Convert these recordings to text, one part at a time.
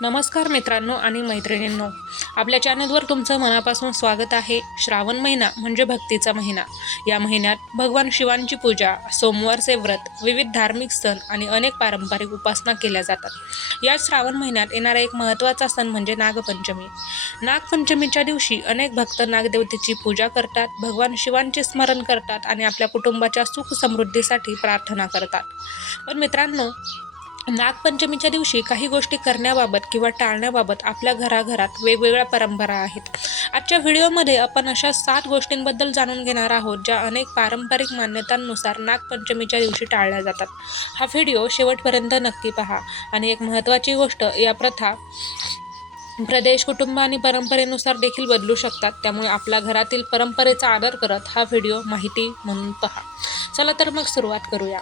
नमस्कार मित्रांनो आणि मैत्रिणींनो, आपल्या चॅनलवर तुमचं मनापासून स्वागत आहे. श्रावण महिना म्हणजे भक्तीचा महिना. या महिन्यात भगवान शिवांची पूजा, सोमवारचे व्रत, विविध धार्मिक सण आणि अनेक पारंपरिक उपासना केल्या जातात. या श्रावण महिन्यात येणारा एक महत्त्वाचा सण म्हणजे नागपंचमी. नागपंचमीच्या दिवशी अनेक भक्त नागदेवतेची पूजा करतात, भगवान शिवांचे स्मरण करतात आणि आपल्या कुटुंबाच्या सुख समृद्धीसाठी प्रार्थना करतात. पण मित्रांनो, नागपंचमीच्या दिवशी काही गोष्टी करण्याबाबत किंवा टाळण्याबाबत आपल्या घराघरात वेगवेगळ्या परंपरा आहेत. आजच्या व्हिडिओमध्ये आपण अशा 7 गोष्टींबद्दल जाणून घेणार आहोत, ज्या अनेक पारंपरिक मान्यतांनुसार नागपंचमीच्या दिवशी टाळल्या जातात. हा व्हिडिओ शेवटपर्यंत नक्की पहा. आणि एक महत्त्वाची गोष्ट, या प्रथा प्रदेश, कुटुंब आणि परंपरेनुसार देखील बदलू शकतात. त्यामुळे आपल्या घरातील परंपरेचा आदर करत हा व्हिडिओ माहिती म्हणून पहा. चला तर मग सुरुवात करूया.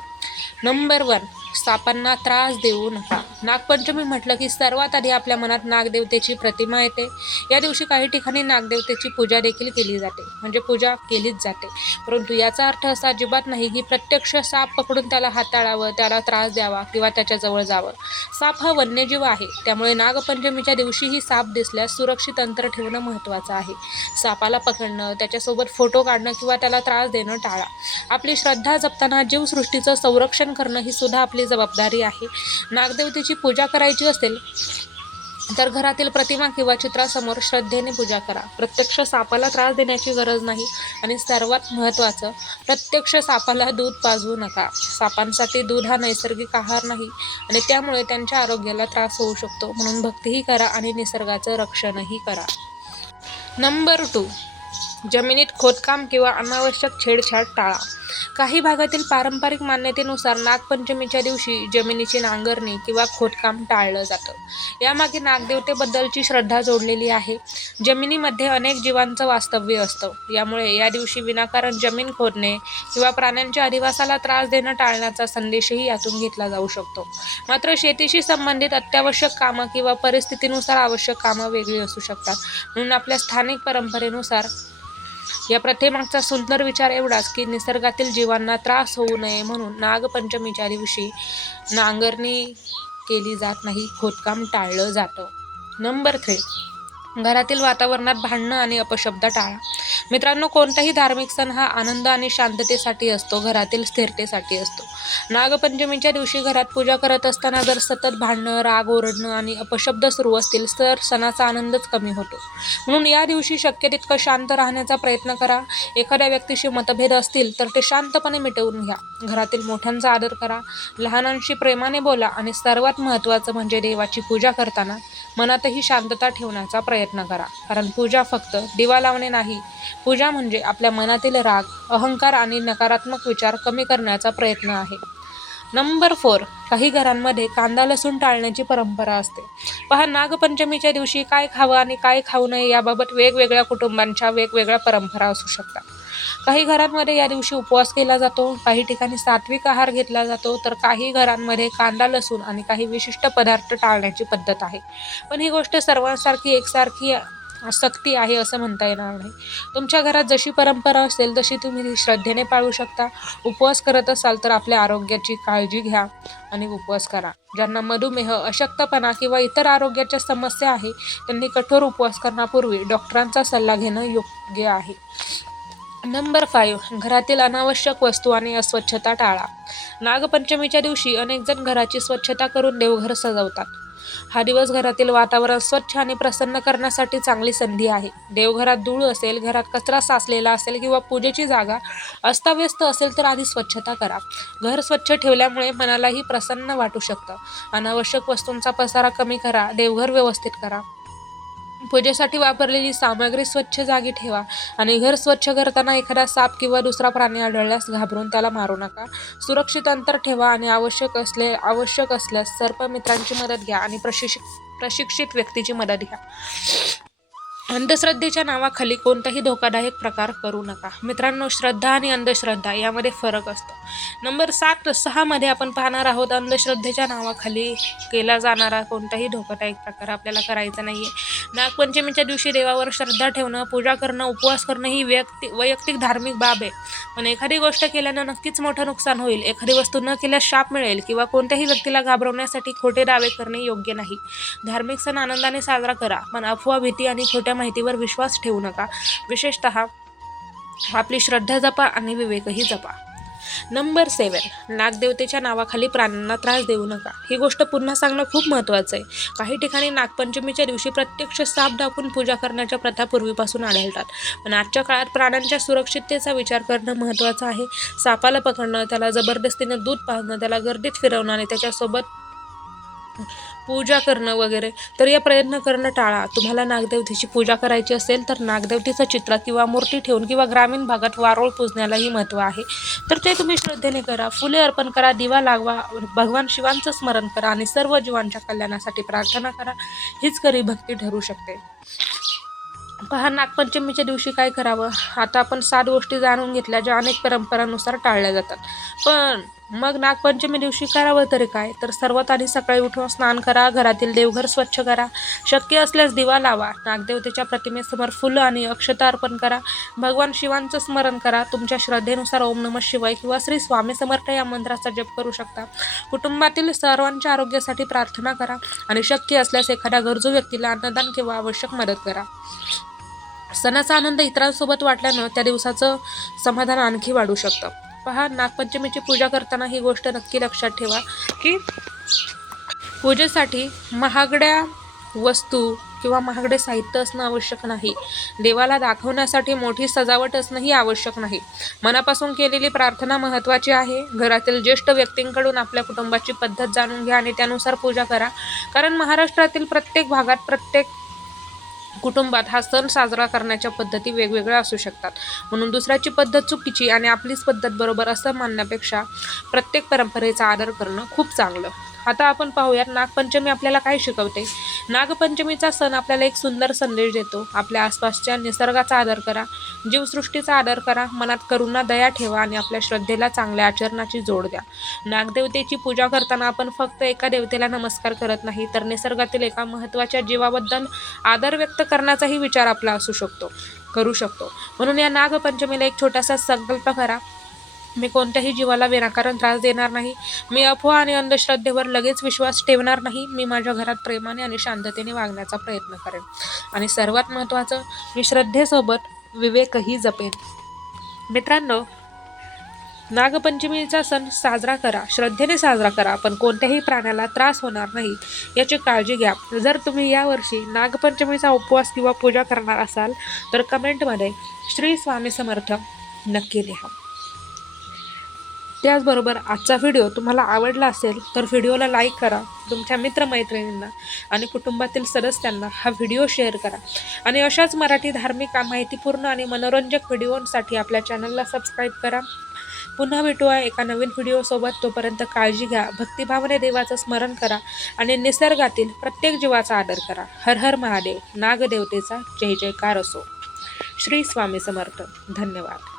नंबर 1, सापांना त्रास देऊ नका. नागपंचमी म्हटलं की सर्वात आधी आपल्या मनात नागदेवतेची प्रतिमा येते. या दिवशी काही ठिकाणी नागदेवतेची पूजा देखील केली जाते, म्हणजे पूजा केलीच जाते. परंतु याचा अर्थ असा अजिबात नाही की प्रत्यक्ष साप पकडून त्याला हाताळावं, त्याला त्रास द्यावा किंवा त्याच्याजवळ जावं. साप हा वन्यजीव आहे, त्यामुळे नागपंचमीच्या दिवशीही साप दिसल्यास सुरक्षित अंतर ठेवणं महत्त्वाचं आहे. सापाला पकडणं, त्याच्यासोबत फोटो काढणं किंवा त्याला त्रास देणं टाळा. आपली श्रद्धा जपताना जीवसृष्टीचं संरक्षण करणं ही सुद्धा आपली जबाबदारी आहे. नागदेवतेची पूजा करायची असेल तर घरातील प्रतिमा किंवा चित्रासमोर श्रद्धेने पूजा करा. प्रत्यक्ष सापाला त्रास देण्याची गरज नाही. आणि सर्वात महत्त्वाचं, प्रत्यक्ष सापाला दूध पाजवू नका. सापांसाठी दूध हा नैसर्गिक आहार नाही आणि त्यामुळे त्यांच्या आरोग्याला त्रास होऊ शकतो. म्हणून भक्तीही करा आणि निसर्गाचं रक्षणही करा. नंबर 2, जमिनीत खोदकाम किंवा अनावश्यक छेडछाड टाळा. काही भागातील पारंपरिक मान्यतेनुसार नागपंचमीच्या दिवशी जमिनीची नांगरणी किंवा खोदकाम टाळलं जातं. यामागे नागदेवतेबद्दलची श्रद्धा जोडलेली आहे. जमिनीमध्ये अनेक जीवांचं वास्तव्य असतं. यामुळे या दिवशी विनाकारण जमीन खोदणे किंवा प्राण्यांच्या अधिवासाला त्रास देणं टाळण्याचा संदेशही यातून घेतला जाऊ शकतो. मात्र शेतीशी संबंधित अत्यावश्यक कामं किंवा परिस्थितीनुसार आवश्यक कामं वेगळी असू शकतात. म्हणून आपल्या स्थानिक परंपरेनुसार या प्रथेमागचा सुंदर विचार एवढाच की निसर्गातील जीवांना त्रास होऊ नये म्हणून नागपंचमीच्या दिवशी नांगरणी केली जात नाही, खोदकाम टाळलं जातं. नंबर 3, घरातील वातावरणात भांडणं आणि अपशब्द टाळा. मित्रांनो, कोणताही धार्मिक सण हा आनंद आणि शांततेसाठी असतो, घरातील स्थिरतेसाठी असतो. नागपंचमीच्या दिवशी घरात पूजा करत असताना जर सतत भांडणं, राग, ओरडणं आणि अपशब्द सुरू असतील तर सणाचा आनंदच कमी होतो. म्हणून या दिवशी शक्य तितकं शांत राहण्याचा प्रयत्न करा. एखाद्या व्यक्तीशी मतभेद असतील तर ते शांतपणे मिटवून घ्या. घरातील मोठ्यांचा आदर करा, लहानांशी प्रेमाने बोला आणि सर्वात महत्त्वाचं म्हणजे देवाची पूजा करताना मनातही शांतता ठेवण्याचा प्रयत्न करा. कारण पूजा फक्त दिवा लावणे नाही, पूजा म्हणजे आपल्या मनातील राग, अहंकार आणि नकारात्मक विचार कमी करण्याचा प्रयत्न आहे. नंबर 4, काही घरांमध्ये कांदा लसूण टाळण्याची परंपरा असते. पहा, नागपंचमीच्या दिवशी काय खावं आणि काय खाऊ नये याबाबत वेगवेगळ्या कुटुंबांच्या वेगवेगळ्या परंपरा असू शकतात. काही घरांमध्ये या दिवशी उपवास केला जातो, काही ठिकाणी सात्विक आहार घेतला जातो, तर काही घरांमध्ये कांदा लसूण आणि काही विशिष्ट पदार्थ टाळण्याची पद्धत आहे. पण ही गोष्ट सर्वांसारखी एकसारखी सक्ती आहे असं म्हणता येणार नाही. तुमच्या घरात जशी परंपरा असेल तशी तुम्ही ती श्रद्धेने पाळू शकता. उपवास करत असाल तर आपल्या आरोग्याची काळजी घ्या आणि उपवास करा. ज्यांना मधुमेह, अशक्तपणा किंवा इतर आरोग्याच्या समस्या आहे त्यांनी कठोर उपवास करण्यापूर्वी डॉक्टरांचा सल्ला घेणं योग्य आहे. नंबर 5, घरातील अनावश्यक वस्तू आणि अस्वच्छता टाळा. नागपंचमीच्या दिवशी अनेक जण घराची स्वच्छता करून देवघर सजवतात. हा दिवस घरातील वातावरण स्वच्छ आणि प्रसन्न करण्यासाठी चांगली संधी आहे. देवघरात धूळ असेल, घरात कचरा साचलेला असेल किंवा पूजेची जागा अस्ताव्यस्त असेल तर आधी स्वच्छता करा. घर स्वच्छ ठेवल्यामुळे मनालाही प्रसन्न वाटू शकतं. अनावश्यक वस्तूंचा पसारा कमी करा, देवघर व्यवस्थित करा. पूजेसाठी वापरलेली सामग्री स्वच्छ जागी ठेवा आणि घर स्वच्छ करताना एखादा साप किंवा दुसरा प्राणी आढळल्यास घाबरून त्याला मारू नका. सुरक्षित अंतर ठेवा आणि आवश्यक असल्यास सर्पमित्रांची मदत घ्या आणि प्रशिक्षित व्यक्तीची मदत घ्या. अंधश्रद्धेच्या नावाखाली कोणताही धोकादायक प्रकार करू नका. मित्रांनो, श्रद्धा आणि अंधश्रद्धा यामध्ये फरक असतो. नंबर 6 मध्ये आपण पाहणार आहोत, अंधश्रद्धेच्या नावाखाली केला जाणारा कोणताही धोकादायक प्रकार आपल्याला करायचा नाहीये. नागपंचमीच्या दिवशी देवावर श्रद्धा ठेवणं, पूजा करणं, उपवास करणं ही वैयक्तिक धार्मिक बाब आहे. पण एखादी गोष्ट केल्यानं नक्कीच मोठं नुकसान होईल. एखादी वस्तू न केल्यास शाप मिळेल किंवा कोणत्याही व्यक्तीला घाबरवण्यासाठी खोटे दावे करणे योग्य नाही. धार्मिक सण आनंदाने साजरा करा, पण अफवा, भीती आणि खोट्या माहितीवर विश्वास ठेवू नका. विशेषतः आपली श्रद्धा जपा आणि विवेकही जपा. नंबर 7, नागदेवतेच्या नावाखाली प्राण्यांना त्रास देऊ नका. ही गोष्ट पुन्हा सांगणं खूप महत्त्वाचं आहे. काही ठिकाणी नागपंचमीच्या दिवशी प्रत्यक्ष साप दाखवून पूजा करण्याच्या प्रथा पूर्वीपासून आढळतात. पण आजच्या काळात प्राण्यांच्या सुरक्षिततेचा विचार करणं महत्त्वाचं आहे. सापाला पकडणं, त्याला जबरदस्तीनं दूध पाजणं, त्याला गर्दीत फिरवणं आणि त्याच्यासोबत पूजा करणं वगैरे, तर या प्रयत्न करणं टाळा. तुम्हाला नागदेवतेची पूजा करायची असेल तर नागदेवतेचं चित्र किंवा मूर्ती ठेवून किंवा ग्रामीण भागात वारोळ पूजण्यालाही महत्त्व आहे. तर ते तुम्ही श्रद्धेने करा. फुले अर्पण करा, दिवा लागवा, भगवान शिवांचं स्मरण करा आणि सर्व जीवांच्या कल्याणासाठी प्रार्थना करा. हीच खरी भक्ती ठरू शकते. पहा, नागपंचमीच्या दिवशी काय करावं. आता आपण 7 गोष्टी जाणून घेतल्या ज्या अनेक परंपरांनुसार टाळल्या जातात. पण मग नागपंचमी दिवशी करावं तरी काय. तर सर्वात आधी सकाळी उठून स्नान करा, घरातील देवघर स्वच्छ करा, शक्य असल्यास दिवा लावा, नागदेवतेच्या प्रतिमेसमोर फुलं आणि अक्षता अर्पण करा, भगवान शिवांचं स्मरण करा. तुमच्या श्रद्धेनुसार ओम नमः शिवाय किंवा श्री स्वामी समर्थ या मंत्राचा जप करू शकता. कुटुंबातील सर्वांच्या आरोग्यासाठी प्रार्थना करा आणि शक्य असल्यास एखाद्या गरजू व्यक्तीला अन्नदान किंवा आवश्यक मदत करा. सणाचा आनंद इतरांसोबत वाटल्यानं त्या दिवसाचं समाधान आणखी वाढू शकतं. पहा, नागपंचमीची पूजा करताना ही गोष्ट नक्की लक्षात ठेवा की पूजेसाठी महागड्या वस्तू किंवा महागडे साहित्य असणं आवश्यक नाही. देवाला दाखवण्यासाठी मोठी सजावट असणंही आवश्यक नाही. मनापासून केलेली प्रार्थना महत्त्वाची आहे. घरातील ज्येष्ठ व्यक्तींकडून आपल्या कुटुंबाची पद्धत जाणून घ्या आणि त्यानुसार पूजा करा. कारण महाराष्ट्रातील प्रत्येक भागात, प्रत्येक कुटुंबात हा सण साजरा करण्याच्या पद्धती वेगवेगळ्या असू शकतात. म्हणून दुसऱ्याची पद्धत चुकीची आणि आपलीच पद्धत बरोबर असं मानण्यापेक्षा प्रत्येक परंपरेचा आदर करणं खूप चांगलं. आता आपण पाहूयात नागपंचमी आपल्याला काय शिकवते. नागपंचमीचा सण आपल्याला एक सुंदर संदेश देतो. आपल्या आसपासच्या निसर्गाचा आदर करा, जीवसृष्टीचा आदर करा, मनात करुणा, दया ठेवा आणि आपल्या श्रद्धेला चांगल्या आचरणाची जोड द्या. नागदेवतेची पूजा करताना आपण फक्त एका देवतेला नमस्कार करत नाही, तर निसर्गातील एका महत्त्वाच्या जीवाबद्दल आदर व्यक्त करण्याचाही विचार आपला करू शकतो. म्हणून या नागपंचमीला एक छोटासा संकल्प करा. मी कोणत्याही जीवाला विनाकारण त्रास देणार नाही. मी अफवा आणि अंधश्रद्धेवर लगेच विश्वास ठेवणार नाही. मी माझ्या घरात प्रेमाने आणि शांततेने वागण्याचा प्रयत्न करेन आणि सर्वात महत्त्वाचं, मी श्रद्धेसोबत विवेकही जपेन. मित्रांनो, नागपंचमीचा सण साजरा करा, श्रद्धेने साजरा करा, पण कोणत्याही प्राण्याला त्रास होणार नाही याची काळजी घ्या. जर तुम्ही यावर्षी नागपंचमीचा उपवास किंवा पूजा करणार असाल तर कमेंटमध्ये श्री स्वामी समर्थ नक्की लिहा. त्याचबरोबर आजचा व्हिडिओ तुम्हाला आवडला असेल तर व्हिडिओला लाईक करा, तुमच्या मित्रमैत्रिणींना आणि कुटुंबातील सदस्यांना हा व्हिडिओ शेअर करा आणि अशाच मराठी धार्मिक, माहितीपूर्ण आणि मनोरंजक व्हिडिओंसाठी आपल्या चॅनलला सबस्क्राईब करा. पुन्हा भेटूया एका नवीन व्हिडिओसोबत. तोपर्यंत काळजी घ्या, भक्तिभावाने देवाचं स्मरण करा आणि निसर्गातील प्रत्येक जीवाचा आदर करा. हर हर महादेव. नागदेवतेचा जय जयकार असो. श्री स्वामी समर्थ. धन्यवाद.